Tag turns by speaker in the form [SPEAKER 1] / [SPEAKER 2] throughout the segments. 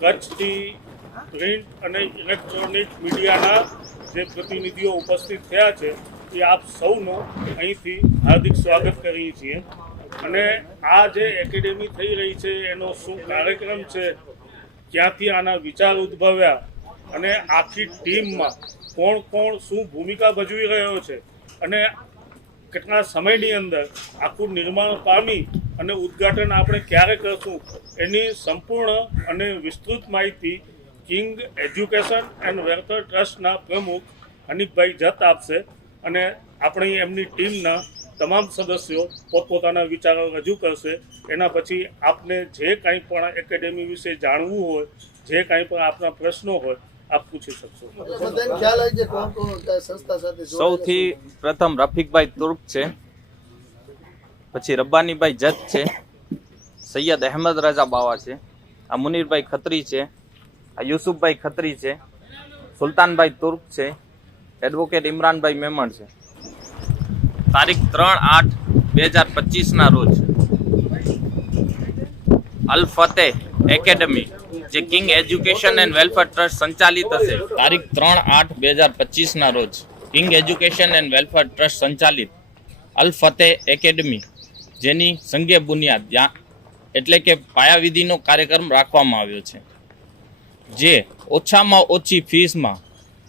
[SPEAKER 1] કચ્છથી પ્રિન્ટ અને ઇલેક્ટ્રોનિક મીડિયાના જે પ્રતિનિધિઓ ઉપસ્થિત થયા છે, એ આપ સૌનું અહીંથી હાર્દિક સ્વાગત કરીએ છીએ. અને આ જે એકેડેમી થઈ રહી છે, એનો શું કાર્યક્રમ છે, ક્યાંથી આના વિચાર ઉદ્ભવ્યા અને આખી ટીમમાં કોણ કોણ શું ભૂમિકા ભજવી રહ્યો છે અને કેટલા સમયની અંદર આખું નિર્માણ પામી અને ઉદ્ઘાટન આપણે ક્યારે કરશું એની સંપૂર્ણ અને વિસ્તૃત માહિતી કિંગ એજ્યુકેશન એન્ડ વેલફેર ટ્રસ્ટના પ્રમુખ હનીફભાઈ જત આપશે અને આપણી એમની ટીમના તમામ સદસ્યો પોતપોતાના વિચારો રજૂ કરશે. એના પછી આપને જે કાંઈ પણ એકેડેમી વિશે જાણવું હોય, જે કાંઈ પણ આપના પ્રશ્નો હોય આપ પૂછી શકશો.
[SPEAKER 2] સૌથી
[SPEAKER 3] પ્રથમ રફીકભાઈ તુર્ક છે. પછી રબ્બાનીભાઈ જત છે. સૈયદ અહેમદ રજા બાવા છે. આ મુનીરભાઈ ખત્રી છે. આ યુસુફભાઈ ખત્રી છે. સુલતાનભાઈ તુર્ક છે. એડવોકેટ ઇમરાનભાઈ મેમણ છે. તારીખ ત્રણ આઠ બે હજાર પચીસના રોજ અલ ફતેહ એકેડમી જે King Education and Welfare Trust સંચાલિત હશે. તારીખ ત્રણ આઠ બે હજાર પચીસના રોજ King Education and Welfare Trust સંચાલિત અલ ફતેહ એકેડમી જેની સંઘે બુનિયાદ એટલે કે પાયાવિધિનો કાર્યક્રમ રાખવામાં આવ્યો છે, જે ઓછામાં ઓછી ફીસમાં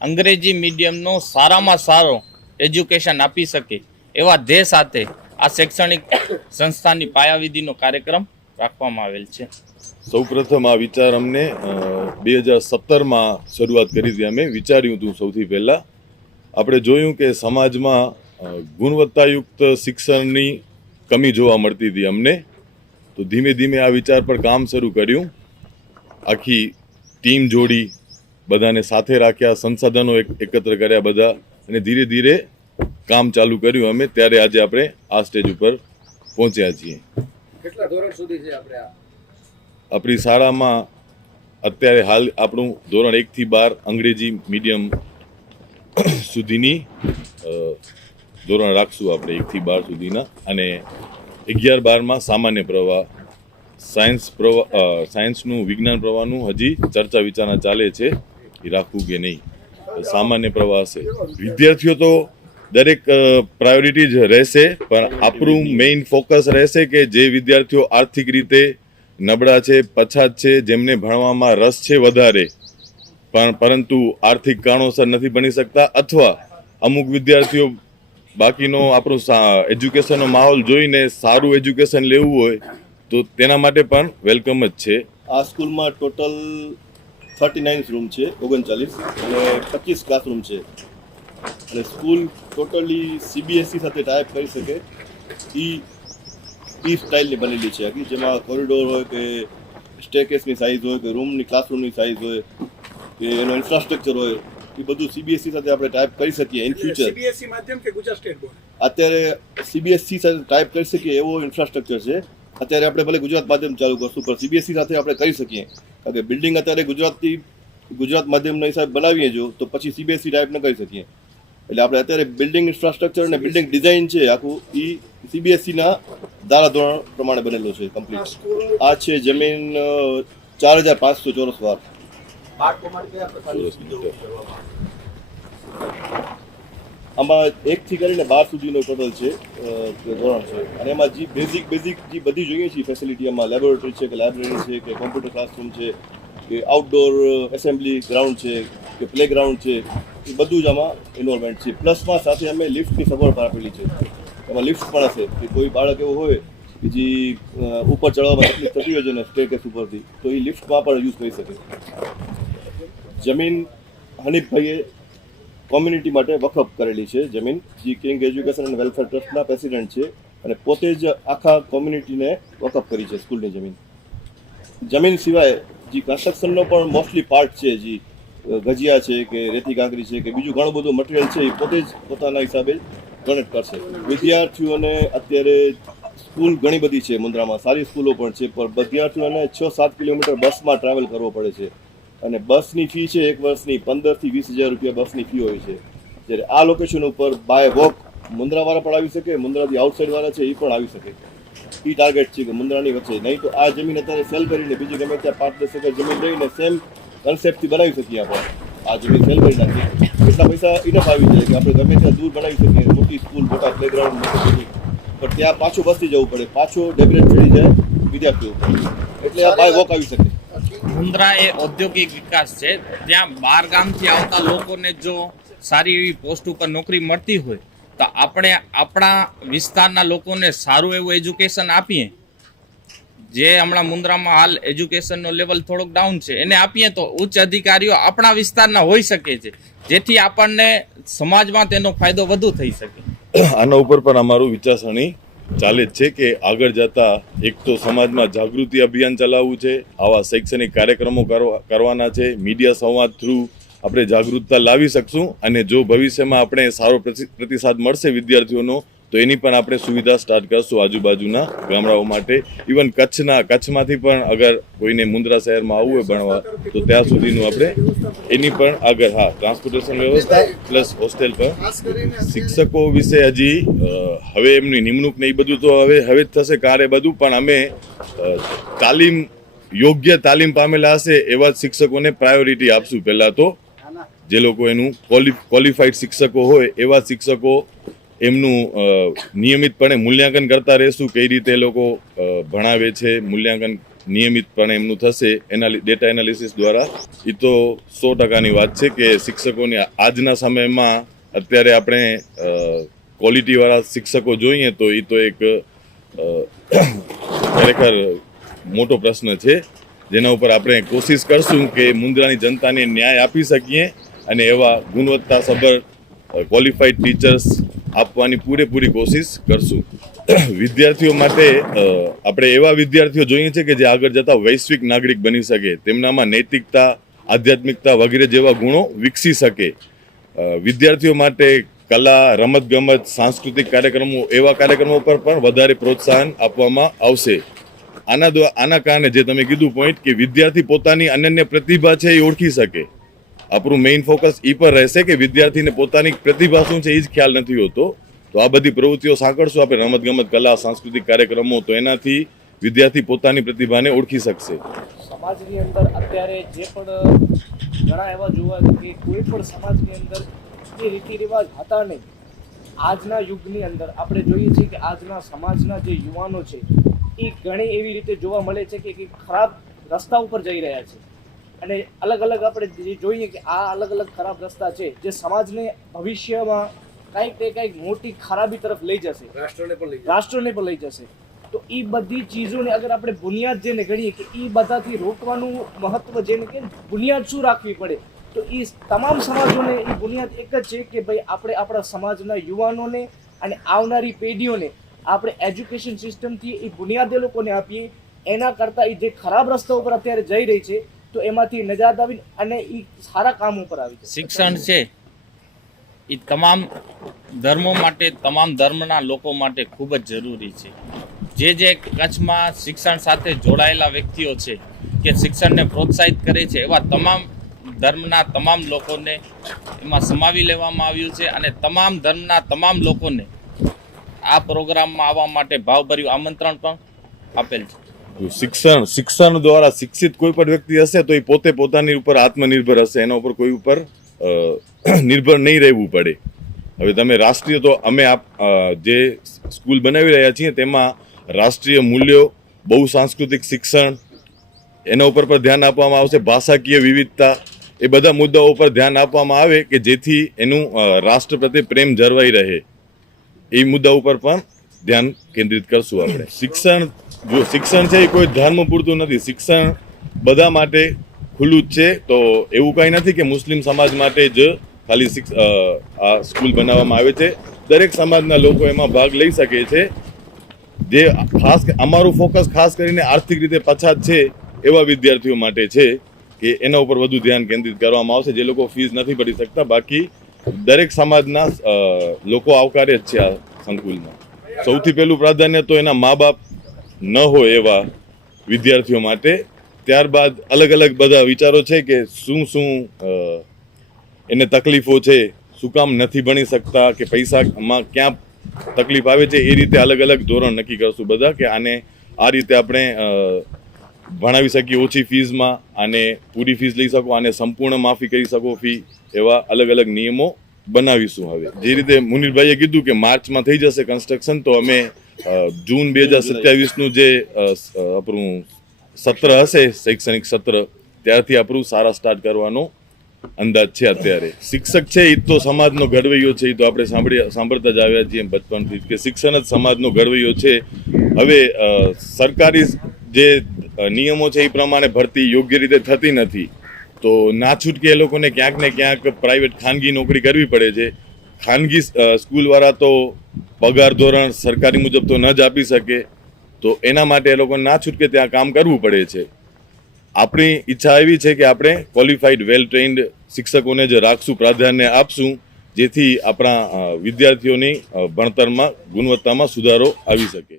[SPEAKER 3] અંગ્રેજી મીડિયમનો સારામાં સારો એજ્યુકેશન આપી શકે એવા ધ્યેય સાથે આ શૈક્ષણિક સંસ્થાની પાયાવિધિનો કાર્યક્રમ રાખવામાં આવેલ છે.
[SPEAKER 4] સૌપ્રથમ આ વિચાર અમને બે હજાર સત્તરમાં શરૂઆત કરી હતી અમે. વિચાર્યું હતું સૌથી પહેલાં. આપણે જોયું કે સમાજમાં ગુણવત્તાયુક્ત શિક્ષણની કમી જોવા મળતી હતી અમને. તો ધીમે ધીમે આ વિચાર પર કામ શરૂ કર્યું. આખી ટીમ જોડી બધાને સાથે રાખ્યા, સંસાધનો એકત્ર કર્યા બધા અને ધીરે ધીરે કામ ચાલુ કર્યું અમે. ત્યારે આજે આપણે આ સ્ટેજ ઉપર પહોંચ્યા છીએ.
[SPEAKER 2] કેટલા ધોરણ સુધી છે આપણે
[SPEAKER 4] આપણી શાળામાં અત્યારે હાલ આપણું ધોરણ એકથી બાર અંગ્રેજી મીડિયમ સુધીની ધોરણ રાખશું આપણે એકથી બાર સુધીના. અને અગિયાર બારમાં સામાન્ય પ્રવાહ, સાયન્સ પ્રવાહ સાયન્સનું વિજ્ઞાન પ્રવાહનું હજી ચર્ચા વિચારણા ચાલે છે. એ રાખવું કે નહીં? સામાન્ય પ્રવાહ હશે. વિદ્યાર્થીઓ તો દરેક પ્રાયોરિટી જ રહેશે, પણ આપણું મેઇન ફોકસ રહેશે કે જે વિદ્યાર્થીઓ આર્થિક રીતે નબળા છે, પછાત છે, જેમને ભણવામાં રસ છે વધારે, પણ પરંતુ આર્થિક કારણોસર નથી ભણી શકતા અથવા અમુક વિદ્યાર્થીઓ બાકીનો આપણું એજ્યુકેશનનો માહોલ જોઈને સારું એજ્યુકેશન લેવું હોય, તો તેના માટે પણ વેલકમ જ છે.
[SPEAKER 5] આ સ્કૂલમાં ટોટલ થર્ટી નાઇન રૂમ છે, ઓગણચાલીસ, અને પચીસ ક્લાસરૂમ છે. અને સ્કૂલ ટોટલી સીબીએસઈ સાથે ટાઈપ કરી શકે. એ એ સ્ટાઇલની બનેલી છે આખી. જેમાં કોરિડોર હોય કે સ્ટેકેસની સાઇઝ હોય કે રૂમની ક્લાસરૂમની સાઇઝ હોય કે એનો ઇન્ફ્રાસ્ટ્રક્ચર હોય એ બધું સીબીએસઈ સાથે આપણે ટાઈપ કરી શકીએ ઇન ફ્યુચર
[SPEAKER 2] સીબીએસઈ માધ્યમ કે ગુજરાત સ્ટેટ બોર્ડ
[SPEAKER 5] અત્યારે સીબીએસસી સાથે ટાઈપ કરી શકીએ એવો ઇન્ફ્રાસ્ટ્રક્ચર છે. અત્યારે આપણે ભલે ગુજરાત માધ્યમ ચાલુ કરશું પણ સીબીએસઈ સાથે આપણે કરી શકીએ. કારણ કે બિલ્ડિંગ અત્યારે ગુજરાતથી ગુજરાત માધ્યમના હિસાબે બનાવીએ જો તો પછી સીબીએસસી ટાઈપ ન કરી શકીએ. એટલે આપણે અત્યારે બિલ્ડિંગ ઇન્ફ્રાસ્ટ્રક્ચર અને બિલ્ડિંગ ડિઝાઇન છે, આખું એ સીબીએસસીના ધારાધોરણ પ્રમાણે બનેલું છે કમ્પ્લીટ આ છે જમીન ચાર હજાર પાંચસો ચોરસ વાર. આમાં એકથી કરીને બાર સુધીનો ટોટલ છે ધોરણ છે. અને એમાં જે બેઝિક બેઝિક જે બધી જોઈએ છીએ ફેસિલિટી એમાં લેબોરેટરી છે કે લાઇબ્રેરી છે કે કોમ્પ્યુટર ક્લાસરૂમ છે, કે આઉટડોર એસેમ્બલી ગ્રાઉન્ડ છે, કે પ્લે ગ્રાઉન્ડ છે એ બધું જ આમાં ઇન્વોલ્વમેન્ટ છે. પ્લસમાં સાથે અમે લિફ્ટની સગવડ પણ આપેલી છે. એમાં લિફ્ટ પણ હશે. કે કોઈ બાળક એવો હોય કે જે ઉપર ચડવામાં તકલીફ થતી હોય છે ને સ્ટેકેસ ઉપરથી, તો એ લિફ્ટમાં પણ યુઝ કરી શકે. જમીન હનીફભાઈએ કોમ્યુનિટી માટે વકફ કરેલી છે જમીન. જે કિંગ એજ્યુકેશન એન્ડ વેલફેર ટ્રસ્ટના પ્રેસિડેન્ટ છે અને પોતે જ આખા કોમ્યુનિટીને વકફ કરી છે સ્કૂલની જમીન. જમીન સિવાય જે કન્સ્ટ્રક્શનનો પણ મોસ્ટલી પાર્ટ છે જે ગજિયા છે કે રેતી કાંકરી છે કે બીજું ઘણું બધું મટીરિયલ છે, એ પોતે જ પોતાના હિસાબે કનેક્ટ કરશે. વિદ્યાર્થીઓને અત્યારે સ્કૂલ ઘણી બધી છે મુન્દ્રામાં સારી સ્કૂલો પણ છે, પણ વિદ્યાર્થીઓને છ સાત કિલોમીટર બસમાં ટ્રાવેલ કરવો પડે છે. અને બસની ફી છે એક વર્ષની, પંદરથી વીસ હજાર રૂપિયા બસની ફી હોય છે. જ્યારે આ લોકેશન ઉપર બાય વોક મુન્દ્રાવાળા પણ આવી શકે મુન્દ્રાથી આઉટસાઇડવાળા છે એ પણ આવી શકે. એ ટાર્ગેટ છે કે મુંદ્રાની વચ્ચે. નહીં તો આ જમીન અત્યારે સેલ કરીને બીજી ગમે ત્યાં પાંચ દસ એકર જમીન લઈને સેમ કન્સેપ્ટથી બનાવી શકીએ આપણે. આ જમીન સેલ કરી નાખીએ એટલા પૈસા ઇનફ આવી જાય કે આપણે ગમે ત્યાં દૂર બનાવી શકીએ. મોટી સ્કૂલ મોટા પ્લેગ્રાઉન્ડ મોટી પણ ત્યાં પાછું બસથી જવું પડે. પાછું ડેગ્રેડ થઈ જાય વિદ્યાર્થીઓ. એટલે આ બાય વોક આવી શકે.
[SPEAKER 3] મુન્દ્રા એ ઔદ્યોગિક વિકાસ છે. ત્યાં બાર ગામથી આવતા લોકોને જો સારી એવી પોસ્ટ ઉપર નોકરી મળતી હોય, તો આપણે આપણા વિસ્તારના લોકોને સારું એવું એજ્યુકેશન આપીએ. જે હમણાં મુન્દ્રામાં હાલ એજ્યુકેશનનો લેવલ થોડોક ડાઉન છે, એને આપીએ તો ઉચ્ચ અધિકારીઓ આપણા વિસ્તારના હોઈ શકે છે, જેથી આપણને સમાજમાં તેનો ફાયદો વધુ થઈ શકે.
[SPEAKER 4] આના ઉપર પણ અમારું વિચારસરણી ચાલે જ છે કે આગળ જતા એક તો સમાજમાં જાગૃતિ અભિયાન ચલાવવું છે, આવા શૈક્ષણિક કાર્યક્રમો કરવા, કરવાના છે મીડિયા સંવાદ થ્રુ આપણે જાગૃતતા લાવી શકશું અને જો ભવિષ્યમાં આપણે સારો પ્રતિ- પ્રતિસાદ મળશે વિદ્યાર્થીઓનો તો એની પણ આપણે સુવિધા સ્ટાર્ટ કરશું આજુબાજુના ગામડાઓ માટે. ઇવન કચ્છના, કચ્છમાંથી પણ અગર કોઈને મુન્દ્રા શહેરમાં આવવું હોય ભણવા, તો ત્યાં સુધીનું આપણે એની પણ આગળ, હા ટ્રાન્સપોર્ટેશન વ્યવસ્થા પ્લસ હોસ્ટેલ પર શિક્ષકો વિશે હજી હવે એમની નિમણૂક ને એ બધું તો હવે હવે જ થશે કાર બધું, પણ અમે તાલીમ, યોગ્ય તાલીમ પામેલા હશે એવા જ શિક્ષકોને પ્રાયોરિટી આપશું પહેલાં તો. જે લોકો એનું ક્વોલિફાઈડ શિક્ષકો હોય એવા શિક્ષકો એમનું નિયમિતપણે મૂલ્યાંકન કરતા રહેશું કઈ રીતે લોકો ભણાવે છે, મૂલ્યાંકન નિયમિતપણે એમનું થશે. એના ડેટા એનાલિસિસ દ્વારા એ તો સો ટકાની વાત છે કે શિક્ષકોની આજના સમયમાં અત્યારે આપણે ક્વોલિટીવાળા શિક્ષકો જોઈએ તો એ તો એક ખરેખર મોટો પ્રશ્ન છે. જેના ઉપર આપણે કોશિશ કરશું કે મુન્દ્રાની જનતાને ન્યાય આપી શકીએ અને એવા ગુણવત્તાસભર ક્વોલિફાઈડ ટીચર્સ આપવાની પૂરેપૂરી કોશિશ કરશું. વિદ્યાર્થીઓ માટે આપણે એવા વિદ્યાર્થીઓ જોઈએ છે કે જે આગળ જતા વૈશ્વિક નાગરિક બની શકે, તેમનામાં નૈતિકતા, આધ્યાત્મિકતા વગેરે જેવા ગુણો વિકસી શકે. વિદ્યાર્થીઓ માટે કલા, રમતગમત, સાંસ્કૃતિક કાર્યક્રમો, એવા કાર્યક્રમો પર પણ વધારે પ્રોત્સાહન આપવામાં આવશે. આના આના કારણે જે તમે કીધું પોઈન્ટ કે વિદ્યાર્થી પોતાની અનન્ય પ્રતિભા છે એ ઓળખી શકે. આપણું મેઇન ફોકસ એ પર રહેશે કે વિદ્યાર્થીને પોતાની પ્રતિભા શું છે એ જ ખ્યાલ નથી હોતો. તો આ બધી પ્રવૃત્તિઓ સાંકળશું આપણે રમતગમત, કલા, સાંસ્કૃતિક કાર્યક્રમો, તો એનાથી વિદ્યાર્થી પોતાની પ્રતિભાને ઓળખી શકશે.
[SPEAKER 6] સમાજની અંદર અત્યારે જે પણ ઘણા એવા જોવા કે કોઈ પણ સમાજની અંદર જે રીતિ રિવાજ હતા નહીં. આજના યુગની અંદર આપણે જોઈએ છીએ કે આજના સમાજના જે યુવાનો છે એ ઘણી એવી રીતે જોવા મળે છે કે ખરાબ રસ્તા ઉપર જઈ રહ્યા છે. અને અલગ અલગ આપણે જે જોઈએ કે આ અલગ અલગ ખરાબ રસ્તા છે જે સમાજને ભવિષ્યમાં કાંઈક ને કાંઈક મોટી ખરાબી તરફ લઈ જશે.
[SPEAKER 2] રાષ્ટ્રને પણ લઈ
[SPEAKER 6] રાષ્ટ્રને પણ લઈ જશે. તો એ બધી ચીજોને અગર આપણે બુનિયાદ જેને ગણીએ કે એ બધાથી રોકવાનું મહત્વ જેને કે બુનિયાદ શું રાખવી પડે? તો એ તમામ સમાજોને એ બુનિયાદ એક જ છે કે ભાઈ આપણે આપણા સમાજના યુવાનોને અને આવનારી પેઢીઓને આપણે એજ્યુકેશન સિસ્ટમથી એ બુનિયાદ એ લોકોને આપીએ. એના કરતાં એ જે ખરાબ રસ્તા ઉપર અત્યારે જઈ રહી છે તો એમાંથી નજાત આવી અને એ સારા કામ ઉપર આવી જાય
[SPEAKER 3] શિક્ષણ છે. એ તમામ ધર્મો માટે, તમામ ધર્મના લોકો માટે ખૂબ જ જરૂરી છે. જે જે કચ્છમાં શિક્ષણ સાથે જોડાયેલા વ્યક્તિઓ છે, કે શિક્ષણને પ્રોત્સાહિત કરે છે, એવા તમામ ધર્મના તમામ લોકોને એમાં સમાવી લેવામાં આવ્યું છે અને તમામ ધર્મના તમામ લોકોને આ પ્રોગ્રામમાં આવવા માટે ભાવભર્યું આમંત્રણ પણ આપેલ છે.
[SPEAKER 4] શિક્ષણ શિક્ષણ દ્વારા શિક્ષિત કોઈ પણ વ્યક્તિ હશે તો એ પોતે પોતાની ઉપર આત્મનિર્ભર હશે. એના ઉપર કોઈ ઉપર નિર્ભર નહીં રહેવું પડે. હવે તમે રાષ્ટ્રીય તો અમે આપ જે સ્કૂલ બનાવી રહ્યા છીએ તેમાં રાષ્ટ્રીય મૂલ્યો, બહુ સાંસ્કૃતિક શિક્ષણ, એના ઉપર પણ ધ્યાન આપવામાં આવશે. ભાષાકીય વિવિધતા, એ બધા મુદ્દાઓ પર ધ્યાન આપવામાં આવે કે જેથી એનું રાષ્ટ્ર પ્રત્યે પ્રેમ જળવાઈ રહે. એ મુદ્દા ઉપર પણ ધ્યાન કેન્દ્રિત કરશું આપણે. શિક્ષણ જો શિક્ષણ છે એ કોઈ ધર્મ પૂરતું નથી. શિક્ષણ બધા માટે ખુલ્લું જ છે. તો એવું કંઈ નથી કે મુસ્લિમ સમાજ માટે જ ખાલી આ સ્કૂલ બનાવવામાં આવે છે. દરેક સમાજના લોકો એમાં ભાગ લઈ શકે છે. જે ખાસ અમારું ફોકસ ખાસ કરીને આર્થિક રીતે પછાત છે એવા વિદ્યાર્થીઓ માટે છે કે એના ઉપર વધુ ધ્યાન કેન્દ્રિત કરવામાં આવશે. જે લોકો ફીસ નથી ભરી શકતા, બાકી દરેક સમાજના લોકો આવકારે જ છે આ સંકુલમાં. સૌથી પહેલું પ્રાધાન્ય તો એના મા બાપ ન હોય એવા વિદ્યાર્થીઓ માટે. ત્યારબાદ અલગ અલગ બધા વિચારો છે કે શું શું એને તકલીફો છે, શું કામ નથી ભણી શકતા, કે પૈસામાં ક્યાં તકલીફ આવે છે, એ રીતે અલગ અલગ ધોરણ નક્કી કરશું બધા, કે આને આ રીતે આપણે ભણાવી શકીએ ઓછી ફીઝમાં આને પૂરી ફીઝ લઈ શકો, આને સંપૂર્ણ માફી કરી શકો ફી એવા અલગ અલગ નિયમો બનાવીશું હવે. જે રીતે મુનિરભાઈએ કીધું કે માર્ચમાં થઈ જશે કન્સ્ટ્રક્શન તો અમે જૂન બે હજાર સત્યાવીસનું જે આપણું સત્ર હશે શૈક્ષણિક સત્ર ત્યારથી આપણું સારા સ્ટાર્ટ કરવાનો અંદાજ છે અત્યારે. શિક્ષક છે એ તો સમાજનો ઘડવૈયો છે એ તો આપણે સાંભળી સાંભળતા જ આવ્યા છીએ બચપનથી કે શિક્ષણ જ સમાજનો ઘડવૈયો છે. હવે સરકારી જે નિયમો છે એ પ્રમાણે ભરતી યોગ્ય રીતે થતી નથી. તો ના છૂટકે એ લોકોને ક્યાંક ને ક્યાંક પ્રાઇવેટ ખાનગી નોકરી કરવી પડે છે. ખાનગી સ્કૂલવાળા તો પગાર ધોરણ સરકારી મુજબ તો ન જ આપી શકે, તો એના માટે એ લોકોને ના છૂટકે ત્યાં કામ કરવું પડે છે. આપણી ઈચ્છા એવી છે કે આપણે ક્વોલિફાઈડ વેલ ટ્રેન્ડ શિક્ષકોને જ રાખશું, પ્રાધાન્ય આપશું, જેથી આપણા વિદ્યાર્થીઓની ભણતરમાં, ગુણવત્તામાં સુધારો આવી શકે.